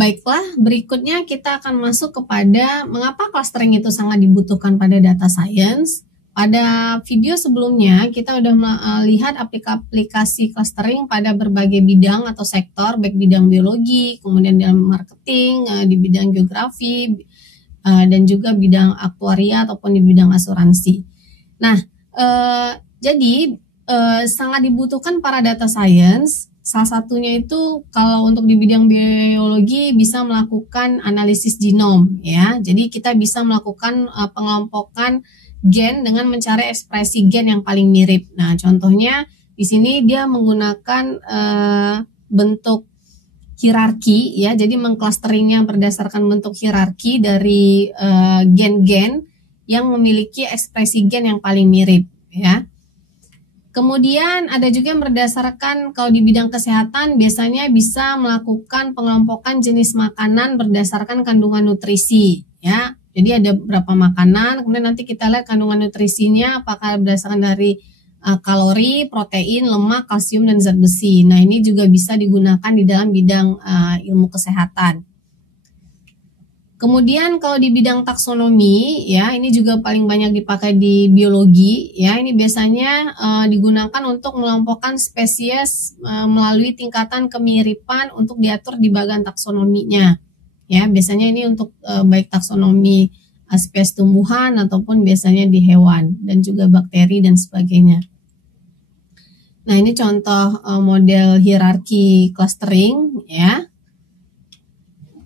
Baiklah, berikutnya kita akan masuk kepada mengapa clustering itu sangat dibutuhkan pada data science. Pada video sebelumnya kita sudah melihat aplikasi clustering pada berbagai bidang atau sektor, baik bidang biologi, kemudian dalam marketing, di bidang geografi, dan juga bidang aktuaria ataupun di bidang asuransi. Nah, jadi sangat dibutuhkan para data science. Salah satunya itu kalau untuk di bidang biologi bisa melakukan analisis genom, ya. Jadi kita bisa melakukan pengelompokan gen dengan mencari ekspresi gen yang paling mirip. Nah, contohnya di sini dia menggunakan bentuk hierarki, ya. Jadi mengclusteringnya berdasarkan bentuk hierarki dari gen-gen yang memiliki ekspresi gen yang paling mirip, ya. Kemudian ada juga yang berdasarkan kalau di bidang kesehatan biasanya bisa melakukan pengelompokan jenis makanan berdasarkan kandungan nutrisi, ya. Jadi ada beberapa makanan, kemudian nanti kita lihat kandungan nutrisinya apakah berdasarkan dari kalori, protein, lemak, kalsium, dan zat besi. Nah, ini juga bisa digunakan di dalam bidang ilmu kesehatan. Kemudian kalau di bidang taksonomi, ya, ini juga paling banyak dipakai di biologi, ya. Ini biasanya digunakan untuk mengelompokkan spesies melalui tingkatan kemiripan untuk diatur di bagian taksonominya, ya. Biasanya ini untuk baik taksonomi spesies tumbuhan ataupun biasanya di hewan dan juga bakteri dan sebagainya. Nah, ini contoh model hierarki clustering, ya.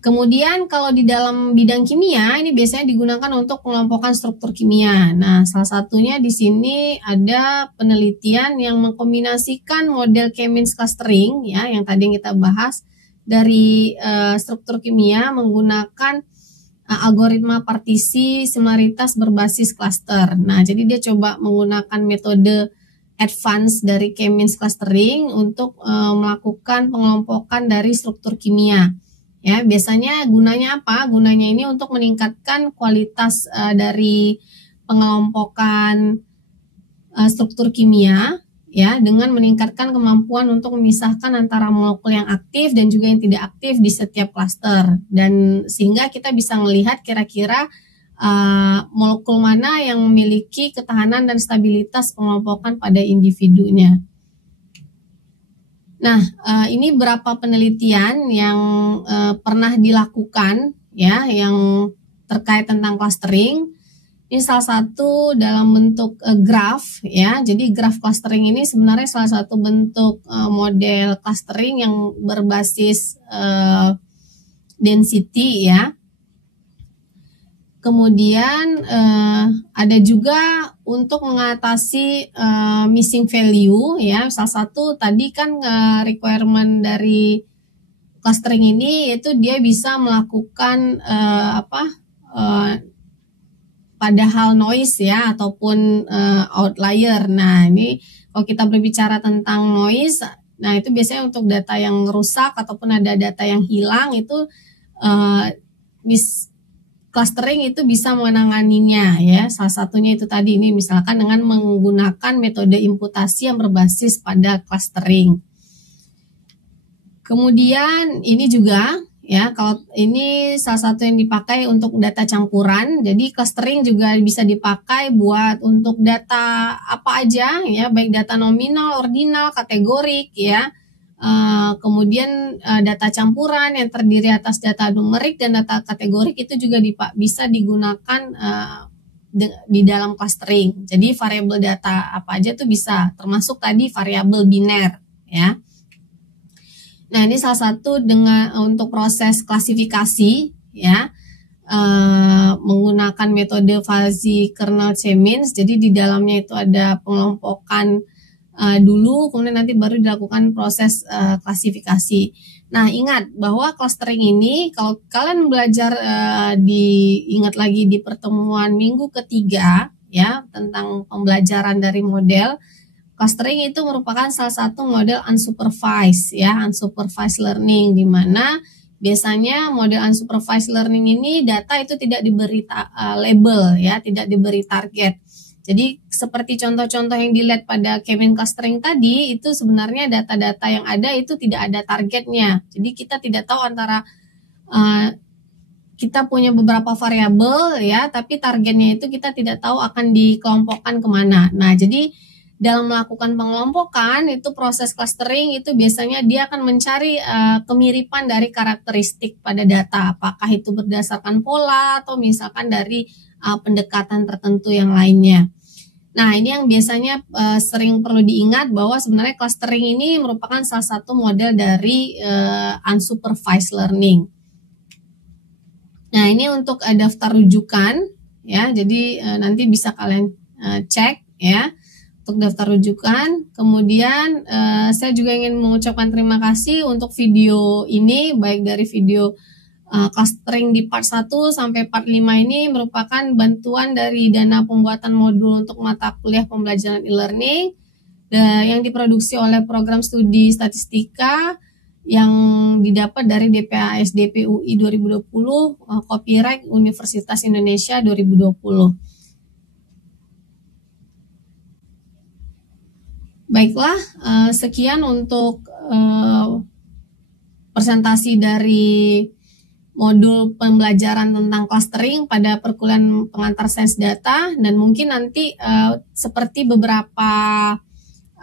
Kemudian kalau di dalam bidang kimia ini biasanya digunakan untuk pengelompokan struktur kimia. Nah, salah satunya di sini ada penelitian yang mengkombinasikan model K-means clustering, ya, yang tadi kita bahas dari struktur kimia menggunakan algoritma partisi similaritas berbasis cluster. Nah, jadi dia coba menggunakan metode advance dari K-means clustering untuk melakukan pengelompokan dari struktur kimia. Ya, biasanya gunanya apa? Gunanya ini untuk meningkatkan kualitas dari pengelompokan struktur kimia, ya, dengan meningkatkan kemampuan untuk memisahkan antara molekul yang aktif dan juga yang tidak aktif di setiap klaster, dan sehingga kita bisa melihat kira-kira molekul mana yang memiliki ketahanan dan stabilitas pengelompokan pada individunya. Nah, ini beberapa penelitian yang pernah dilakukan, ya, yang terkait tentang clustering. Ini salah satu dalam bentuk graf, ya. Jadi graf clustering ini sebenarnya salah satu bentuk model clustering yang berbasis density, ya. Kemudian ada juga untuk mengatasi missing value, ya. Salah satu tadi kan requirement dari clustering ini yaitu dia bisa melakukan padahal noise, ya, ataupun outlier. Nah, ini kalau kita berbicara tentang noise, nah itu biasanya untuk data yang rusak ataupun ada data yang hilang itu clustering itu bisa menanganinya, ya. Salah satunya itu tadi ini misalkan dengan menggunakan metode imputasi yang berbasis pada clustering. Kemudian ini juga, ya, kalau ini salah satu yang dipakai untuk data campuran. Jadi clustering juga bisa dipakai buat untuk data apa aja, ya, baik data nominal, ordinal, kategorik, ya. Kemudian data campuran yang terdiri atas data numerik dan data kategorik itu juga bisa digunakan di dalam clustering. Jadi variabel data apa aja tuh bisa, termasuk tadi variabel biner, ya. Nah, ini salah satu untuk proses klasifikasi, ya, menggunakan metode fuzzy kernel K-means. Jadi di dalamnya itu ada pengelompokan dulu, kemudian nanti baru dilakukan proses klasifikasi. Nah, ingat bahwa clustering ini kalau kalian belajar ingat lagi di pertemuan minggu ketiga, ya, tentang pembelajaran dari model, clustering itu merupakan salah satu model unsupervised, ya, unsupervised learning, di mana biasanya model unsupervised learning ini data itu tidak diberi label, ya, tidak diberi target. Jadi seperti contoh-contoh yang dilihat pada K-means clustering tadi, itu sebenarnya data-data yang ada itu tidak ada targetnya. Jadi kita tidak tahu antara kita punya beberapa variabel ya, tapi targetnya itu kita tidak tahu akan dikelompokkan kemana. Nah, jadi dalam melakukan pengelompokan itu proses clustering itu biasanya dia akan mencari kemiripan dari karakteristik pada data, apakah itu berdasarkan pola atau misalkan dari pendekatan tertentu yang lainnya. Nah, ini yang biasanya sering perlu diingat bahwa sebenarnya clustering ini merupakan salah satu model dari unsupervised learning. Nah, ini untuk daftar rujukan ya. Jadi nanti bisa kalian cek ya untuk daftar rujukan. Kemudian saya juga ingin mengucapkan terima kasih untuk video ini, baik dari video clustering di part 1 sampai part 5 ini merupakan bantuan dari dana pembuatan modul untuk mata kuliah pembelajaran e-learning yang diproduksi oleh program studi statistika yang didapat dari DPAS-DP UI 2020, copyright Universitas Indonesia 2020. Baiklah, sekian untuk presentasi dari modul pembelajaran tentang clustering pada perkuliahan pengantar sains data, dan mungkin nanti seperti beberapa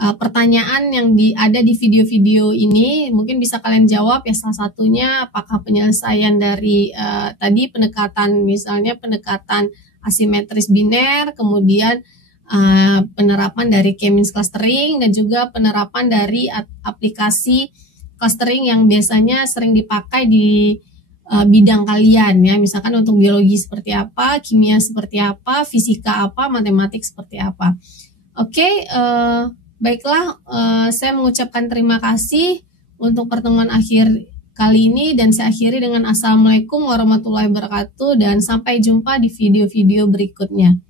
pertanyaan yang ada di video-video ini mungkin bisa kalian jawab ya. Salah satunya apakah penyelesaian dari tadi pendekatan, misalnya pendekatan asimetris biner, kemudian penerapan dari K-means clustering, dan juga penerapan dari aplikasi clustering yang biasanya sering dipakai di bidang kalian ya, misalkan untuk biologi seperti apa, kimia seperti apa, fisika apa, matematik seperti apa. Oke, baiklah, saya mengucapkan terima kasih untuk pertemuan akhir kali ini, dan saya akhiri dengan Assalamualaikum warahmatullahi wabarakatuh, dan sampai jumpa di video-video berikutnya.